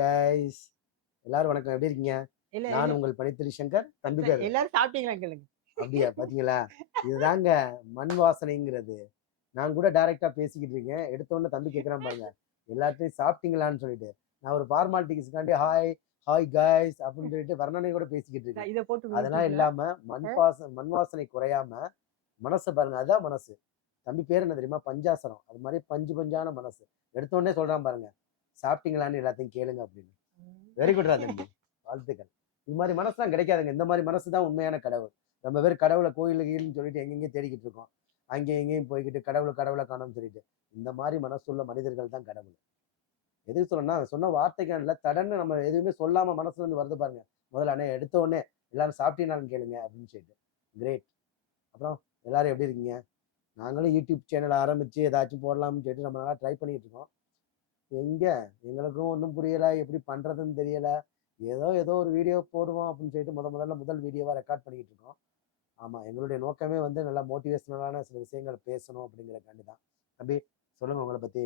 Guys எல்லாரும் வணக்கம். எப்படி இருக்கீங்க? இல்ல நான் இல்ல உங்கள் பனித்திரி சங்கர் தம்பிகள். எல்லாரும் சாப்பிட்டீங்களா கேளுங்க. அப்படியா? பாத்தீங்களா? இதுதாங்க மண் வாசனைங்கிறது. நான் கூட டைரக்டா பேசிக்கிட்டு இருக்கேன். எடுத்த உடனே தம்பி கேட்கறான் பாருங்க, எல்லாத்தையும் சாப்பிட்டீங்களான்னு சொல்லிட்டு. நான் ஒரு ஃபார்மாலிட்டிஸ்க்காண்டி ஹாய் ஹாய் கைஸ் அப்படின்னு சொல்லிட்டு வர்ணனை கூட பேசிக்கிட்டு இருக்கேன். இதை போட்டு அதெல்லாம் விட்டுருக்கீங்களா? இல்லாம மண் வாசனை குறையாம மனசு பாருங்க, அதான் மனசு. தம்பி பேர் என்ன தெரியுமா? பஞ்சாசரம். அது மாதிரி பஞ்சு பஞ்சான மனசு. எடுத்த உடனே சொல்றான் பாருங்க, சாப்பிட்டீங்களான்னு எல்லாத்தையும் கேளுங்க அப்படின்னு. வெரி குட்ரா தம்பி, வாழ்த்துக்கள். இது மாதிரி மனசுலாம் கிடைக்காதுங்க. இந்த மாதிரி மனசு தான் உண்மையான கடவுள். ரொம்ப பேர் கடவுளை கோயிலுன்னு சொல்லிட்டு எங்கெங்கேயும் தேடிக்கிட்டு இருக்கோம். அங்கேயும் எங்கேயும் போய்கிட்டு கடவுளை காணோம்னு சொல்லிட்டு. இந்த மாதிரி மனசுள்ள மனிதர்கள் தான் கடவுள். எதுக்கு சொல்லணும்னா, சொன்ன வார்த்தைகள் இல்லை, தடன்னு நம்ம எதுவுமே சொல்லாம மனசுல இருந்து வருது பாருங்க. முதல்ல அண்ணே எடுத்த உடனே எல்லாரும் சாப்பிட்டீங்களான்னு கேளுங்க அப்படின்னு சொல்லிட்டு. கிரேட். அப்புறம் எல்லாரும் எப்படி இருக்கீங்க? நாங்களும் யூடியூப் சேனல் ஆரம்பிச்சு ஏதாச்சும் போடலாம்னு சொல்லிட்டு நம்ம நல்லா ட்ரை பண்ணிட்டு இருக்கோம். எங்க எங்களுக்கும் ஒன்றும் புரியல, எப்படி பண்றதுன்னு தெரியல. ஏதோ ஒரு வீடியோ போடுவோம் அப்படின்னு சொல்லிட்டு முதல் வீடியோவா ரெக்கார்ட் பண்ணிக்கிட்டு இருக்கோம். ஆமா, எங்களுடைய நோக்கமே வந்து நல்லா மோட்டிவேஷனலான சில விஷயங்களை பேசணும் அப்படிங்கிறக்காண்டி தான். தம்பி சொல்லுங்க உங்களை பத்தி.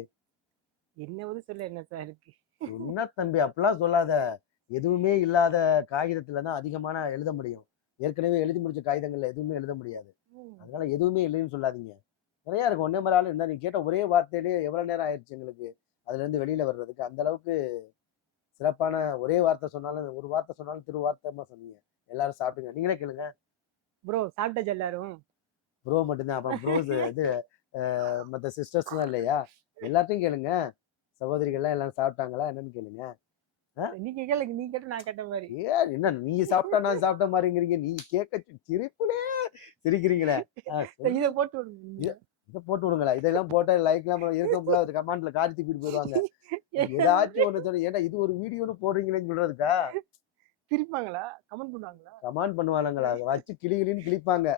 என்னவது சொல்ல என்ன சார் இருக்கு? என்ன தம்பி அப்படிலாம் சொல்லாத. எதுவுமே இல்லாத காகிதத்துல தான் அதிகமான எழுத முடியும். ஏற்கனவே எழுதி முடிச்ச காகிதங்கள்ல எதுவுமே எழுத முடியாது. அதனால எதுவுமே இல்லைன்னு சொல்லாதீங்க. நிறைய இருக்கும். ஒன்னே மாதிரி ஆள் இருந்தா நீங்க கேட்ட ஒரே வார்த்தையிலேயே எவ்வளவு நேரம் ஆயிடுச்சு எங்களுக்கு அதுல இருந்து வெளியில வர்றதுக்கு. அந்த அளவுக்கு சிறப்பான ஒரே வார்த்தை சொன்னாலும், ஒரு வார்த்தை சொன்னாலும் திருவார்த்தைமா சொன்னீங்க. எல்லாரும் சாப்பிட்டுங்க. நீங்களே கேளுங்க. ப்ரோ சாப்பிட்டாச்சு எல்லாரும். ப்ரோ மட்டும்தான். அப்புறம் ப்ரோஸ் இது மற்ற சிஸ்டர்ஸ்லாம் இல்லையா? எல்லாத்தையும் கேளுங்க. சகோதரிகள்லாம் எல்லாரும் சாப்பிட்டாங்களா என்னன்னு கேளுங்க. நீங்க கேளுங்க, நீங்க கேட்ட நான் கேட்ட மாதிரி. ஏன் என்ன நீங்க சாப்பிட்டா நான் சாப்பிட்ட மாதிரிங்கிறீங்க? நீ கேட்க சிரிப்புலே சிரிக்கிறீங்களே. இதை போட்டு விடுங்க. இதை போட்டு விடுங்களா? இதெல்லாம் போட்டா லைக்லாம் இருக்கக்குள்ள ஒரு கமெண்ட்ல காரி தூக்கிட்டு போயிடுவாங்க. ஏதாச்சும் ஒண்ணு சொல்லி, ஏன்னா இது ஒரு வீடியோன்னு போடுறீங்களேன்னு சொல்றதுக்கா? சிரிப்பாங்களா? கமெண்ட் பண்ணுவாங்களா? கமெண்ட் பண்ணுவானுங்களா? வச்சு கிளின்னு கிழிப்பாங்க.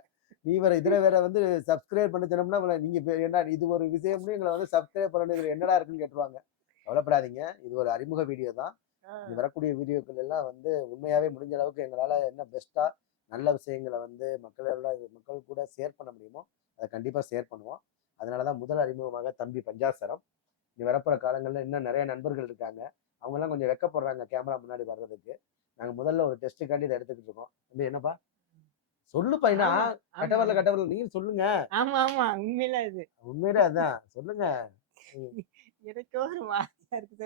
நீ வேற இதுல வேற வந்து சப்ஸ்கிரைப் பண்ண சொன்னோம்னா நீங்க என்ன இது ஒரு விஷயம்னு எங்களை வந்து சப்ஸ்கிரைப் பண்ணணும், இதுல என்னடா இருக்குன்னு கேட்டுருவாங்க. கவலைப்படாதீங்க, இது ஒரு அறிமுக வீடியோ தான். இது வரக்கூடிய வீடியோக்கள் எல்லாம் வந்து உண்மையாவே முடிஞ்ச அளவுக்கு எங்களால என்ன பெஸ்டா நல்ல விஷயங்களை வந்து மக்கள் கூட ஷேர் பண்ண முடியுமோ அதை கண்டிப்பா ஷேர் பண்ணுவோம். அதனாலதான் முதல் அறிமுகமாக தம்பி பஞ்சாசரம். இனி வரப்போற காலங்கள்ல இன்னும் நிறைய நண்பர்கள் இருக்காங்க. அவங்க எல்லாம் கொஞ்சம் வெக்கப்படுறாங்க கேமரா முன்னாடி வர்றதுக்கு. நாங்க முதல்ல ஒரு டெஸ்ட்டுக்காண்டி இதை எடுத்துக்கிட்டு இருக்கோம். தம்பி என்னப்பா சொல்லு பையனா? கட்டவரல நீங்க சொல்லுங்க. ஆமா ஆமா, உண்மையில இது உண்மையிலே அதான் சொல்லுங்க. எனக்கோ ஒரு மாதிரியா இருக்கு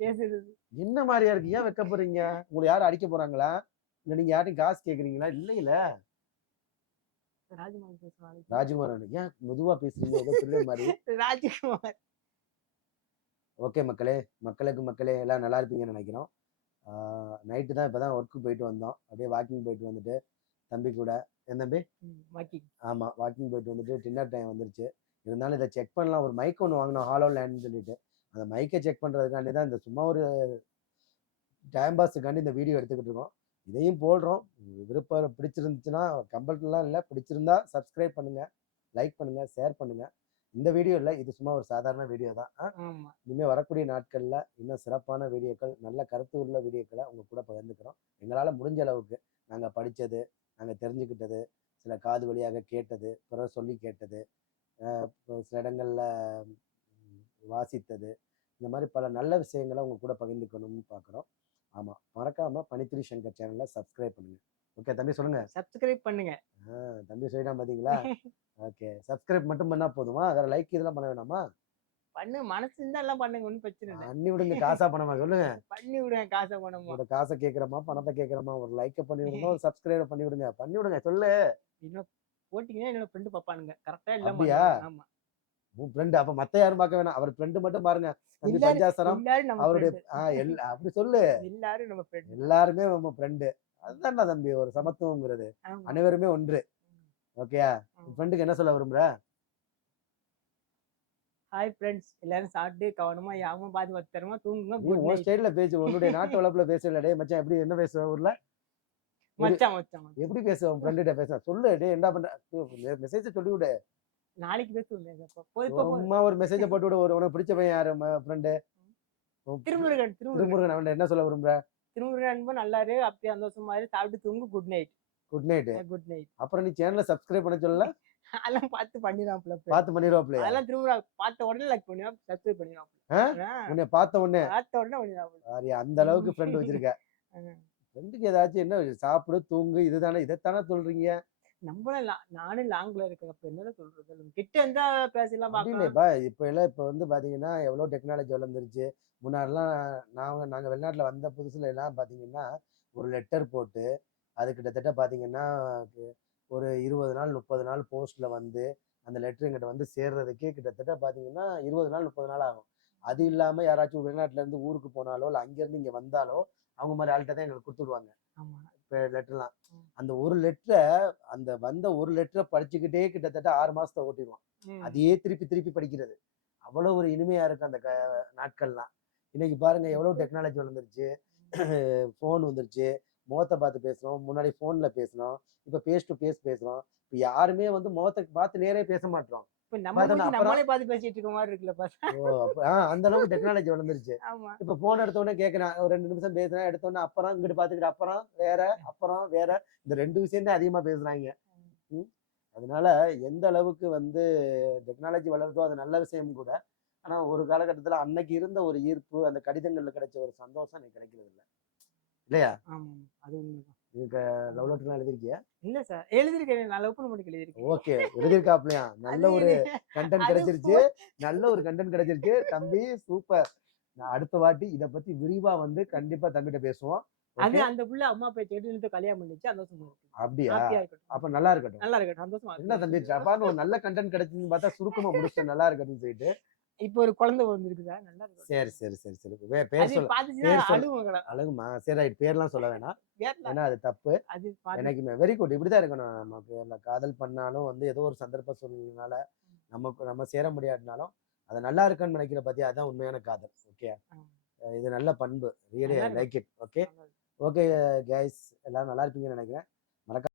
பேசுறது. என்ன மாதிரியா இருக்கு? ஏன் வெக்கப்படுறீங்க? உங்களை யாரும் அடிக்க போறாங்களா? இல்ல நீங்க யார்ட்டையும் காசு கேக்குறீங்களா? இல்லையில ராஜ்குமார் பேசுவாங்க. ராஜ்குமார் ஏன் மெதுவா பேசுறீங்க ஏதோ பிள்ளை மாதிரி? ராஜ்குமார். ஓகே மக்களே எல்லாம் நல்லா இருப்பீங்கன்னு நினைக்கிறோம். நைட்டு தான் இப்பதான் ஒர்க்கு போயிட்டு வந்தோம். அப்படியே வாக்கிங் போயிட்டு வந்துட்டு தம்பி கூட. என் தம்பி? ஆமா, வாக்கிங் போயிட்டு வந்துட்டு டின்னர் டைம் வந்துருச்சு. இருந்தாலும் இதை செக் பண்ணலாம். ஒரு மைக் ஒன்று வாங்கினோம், ஹாலோ லேண்ட்னு சொல்லிட்டு. அந்த மைக்கை செக் பண்றதுக்காண்டி தான் இந்த சும்மா ஒரு டைம் பாஸுக்காண்டி இந்த வீடியோ எடுத்துக்கிட்டு இருக்கோம். இதையும் போடுறோம். விருப்பம் பிடிச்சிருந்துச்சுன்னா கம்பல்லாம் இல்லை, பிடிச்சிருந்தா சப்ஸ்கிரைப் பண்ணுங்க, லைக் பண்ணுங்க, ஷேர் பண்ணுங்க. இந்த வீடியோ இல்லை, இது சும்மா ஒரு சாதாரண வீடியோ தான். இனிமேல் வரக்கூடிய நாட்கள்ல இன்னும் சிறப்பான வீடியோக்கள், நல்ல கருத்து உள்ள வீடியோக்களை உங்க கூட பகிர்ந்துக்கிறோம். எங்களால் முடிஞ்ச அளவுக்கு நாங்கள் படித்தது, நாங்கள் தெரிஞ்சுக்கிட்டது, சில காது வழியாக கேட்டது, பிறர் சொல்லி கேட்டது, சில இடங்கள்ல வாசித்தது, இந்த மாதிரி பல நல்ல விஷயங்களை உங்க கூட பகிர்ந்துக்கணும்னு பார்க்குறோம். ஆமா, மறக்காம பனித்திரி சங்கர் சேனலை சப்ஸ்கிரைப் பண்ணுங்க. ஓகே தம்பி சொல்லுங்க. சப்ஸ்கிரைப் பண்ணுங்க. தம்பி சொல்லிட்டா பாத்தீங்களா? ஓகே, சப்ஸ்கிரைப் மட்டும் பண்ணா போதுமா? வேற லைக் இதெல்லாம் பண்ண வேணாமா? பண்ணு, மனசு இருந்தா எல்லாம் பண்ணுங்க, ஒன்றும் பிரச்சனை இல்லை. பண்ணி விடுங்க, காசா பணமா சொல்லுங்க. பண்ணி விடுங்க, காசா பணமா. ஒரு காசை கேட்கிறோமா, பணத்தை கேட்கிறோமா? ஒரு லைக்கை பண்ணி விடுங்க, ஒரு சப்ஸ்கிரைப் பண்ணி விடுங்க சொல்லு. இன்னும் போட்டீங்கன்னா என்னோட ஃப்ரெண்டு பாப்பானுங்க கரெக்டா எல்லாம். அப்படியா? ஆமா, உன் ஃப்ரெண்டு. அப்ப மத்த யாரும் பார்க்க வேணாம், அவர் ஃப்ரெண்டு மட்டும் பாருங்க. தம்பி பஞ்சாசரம் அவருடைய அப்படி சொல்லு. எல்லாரும் நம்ம ஃப்ரெண்ட், எல்லாருமே நம்ம ஃப்ரெண்டு. அதுதான்டா தம்பி ஒரு சமத்துவம்ங்கிறது. அனைவருமே ஒன்று. ஓகேயா? ஃப்ரெண்டுக்கு என்ன சொல்ல விரும்புற? ஹாய் ஃப்ரெண்ட்ஸ், எல்லாரும் சாப்பிட்டு கவனமா யாவும் பாத்து பத்திரமா தூங்குங்க. நீ உன் ஸ்டைல்ல பேசு, உன்னுடைய நாட்டு வளப்புல பேசல. டேய் மச்சான், எப்படி என்ன பேசுவ ஊர்ல? மச்சான் மச்சான் எப்படி பேசுவ? உன் ஃப்ரெண்ட்ட பேச சொல்லு. டேய் என்ன பண்ற? மெசேஜ் சொல்லி விடு. நாளைக்கு பேசுவோம். சும்மா ஒரு மெசேஜ் போட்டு விடு. உனக்கு பிடிச்ச பையன் யாரு ஃப்ரெண்டு? திருமுருகன். அவன் என்ன சொல்ல விரும்புற? திருமுருகன் அன்பு நல்லாரு, அப்படியே சந்தோஷமா சாப்பிட்டு தூங்கு. Good night. Good night. அப்புறம் நீ சேனலை சப்ஸ்கிரைப் பண்ண சொல்லல? அதெல்லாம் பார்த்து பண்ணிடுவாப்புல பார்த்து பண்ணிடுவாப்லையா? அதெல்லாம் திரும்ப பார்த்த உடனே லைக் பண்ணுவான் சப்ஸ்கிரைப் பண்ணிடுவாப்புல உன்னை பார்த்த உடனே பார்த்த உடனே பண்ணிடுவாப்புல சாரி, அந்த அளவுக்கு ஃப்ரெண்ட் வச்சிருக்க. ஃப்ரெண்டுக்கு ஏதாச்சும் என்ன சாப்பிடு தூங்கு இதுதானே, இதைத்தானே சொல்றீங்க? நம்மளும் நானும் லாங்ல இருக்கிறப்ப என்னதான் சொல்றது கிட்ட இருந்தா பேசலாம் பார்க்கலாம் இல்லைப்பா. இப்ப வந்து பாத்தீங்கன்னா எவ்வளவு டெக்னாலஜி வளர்ந்துருச்சு. முன்னாடிலாம் நாங்க வெளிநாட்டுல வந்த புதுசுல எல்லாம் பாத்தீங்கன்னா ஒரு லெட்டர் போட்டு அது கிட்டத்தட்ட பாத்தீங்கன்னா ஒரு 20 நாள் 30 நாள் போஸ்ட்ல வந்து அந்த லெட்டர் எங்கிட்ட வந்து சேர்றதுக்கே கிட்டத்தட்ட பாத்தீங்கன்னா 20 நாள் 30 நாள் ஆகும். அது இல்லாம யாராச்சும் வெளிநாட்டுல இருந்து ஊருக்கு போனாலோ இல்ல அங்க இருந்து இங்க வந்தாலோ அவங்க மாதிரி ஆள்கிட்ட தான் எங்களுக்கு கொடுத்துடுவாங்க ஆமா லெட்டர்லாம். ம். அந்த ஒரு லெட்டரை அந்த வந்த ஒரு லெட்டரை படிச்சுக்கிட்டே கிட்டத்தட்ட 6 மாசத்தை ஓட்டிடுவான். ம். அதையே திருப்பி திருப்பி படிக்கிறது அவ்வளவு ஒரு இனிமையா இருக்கு அந்த நாட்கள்லாம். இன்னைக்கு பாருங்க எவ்வளவு டெக்னாலஜி வளர்ந்துருச்சு. ஃபோன் வந்துருச்சு. முகத்தை பார்த்து பேசுறோம். முன்னாடி ஃபோன்ல பேசணும். இப்ப ஃபேஸ் டு ஃபேஸ் பேசுறோம். இப்ப யாருமே வந்து முகத்தை பார்த்து நேரே பேச மாட்டோம். இப்ப நம்ம பார்த்தோன்னா மூஞ்சி அப்புறம் நம்மளே பார்த்து பேசிட்டு இருக்க மாதிரி இருக்குல்ல பாஸ் அந்த அளவுக்கு டெக்னாலஜி வளர்ந்துருச்சு. ஆமா இப்ப போன் எடுத்த உடனே கேட்கறேன். ஒரு 2 நிமிஷம் பேசுறேன். எடுத்த உடனே அப்புறம் இங்கிட்டு பாத்துக்கிட்டு அப்புறம் வேற இந்த 2 விஷயம் தான் அதிகமா பேசுறாங்க. ம். அதனால எந்த அளவுக்கு வந்து டெக்னாலஜி வளருதோ அது நல்ல விஷயம் கூட. ஆனா ஒரு காலகட்டத்துல அன்னைக்கு இருந்த ஒரு ஈர்ப்பு, அந்த கடிதங்கள்ல கிடைச்ச ஒரு சந்தோஷம் எனக்கு கிடைக்கிறது இல்ல. இல்லையா? ஆமா அது உண்மைதான் நீங்க லவ் லெட்டர்லாம் எழுதிருக்கியா? இல்ல சார் எழுதிருக்கேன் நான் லவ் பண்ண மட்டும் எழுதிருக்கேன் ஓகே. எழுதிருக்காப்லயா? நல்ல அது ஒரு எனக்கு- கண்டென்ட் அது கிடைச்சிருச்சு. நல்ல ஒரு கண்டென்ட் கிடைச்சிருச்சு. தம்பி சூப்பர். நான் அடுத்த வாட்டி இத பத்தி விரிவா வந்து கண்டிப்பா தம்பிட்ட பேசுவோம். அது ஓகே. அந்த புள்ள அம்மா போய் கேட்டு கல்யாணம் பண்ணிச்சு சந்தோஷமா இருக்கு அப்படியா? ஹாப்பியா இருக்கட்டும் அப்ப நல்லா இருக்கட்டும். நல்லா இருக்கட்டும் சந்தோஷமா என்ன தம்பி இருக்கு ஜப்பான் ஒரு நல்ல கண்டென்ட் கிடைச்சுன்னு பார்த்தா சுருக்கமா முடிச்சிட்டேன் நல்லா இருக்கட்டும்னு சொல்லிட்டு. இப்போ ஒரு குழந்தை வந்திருக்கு சார் நல்லா இருக்கு சரி. பேர் அது சொல்ல பாத்துச்சுன்னா பேர் சொல்ல அழுவுங்களா அழகுமா. சரி ரைட். பேர்லாம் சொல்ல வேணாம். ஏன்னா அது தப்பு. அது பாத்து எனக்கு வெரி குட். இப்படிதான் இருக்கணும். நமக்கு இல்ல காதல் பண்ணாலும் வந்து ஏதோ ஒரு சந்தர்ப்ப சூழ்நிலைனால நம்ம சேர முடியாட்டினாலும் அது நல்லா இருக்குன்னு நினைக்கிற பத்தி அதான் உண்மையான காதல். ஓகே. ஆமா. இது நல்ல பண்பு. ரியலி நல்லா ஐ லைக் இருக்கும் இட். ஓகே. நல்லா இருக்கும். ஓகே கைஸ் எல்லாரும் நல்லா இருப்பீங்கன்னு நினைக்கிறேன். மறக்காம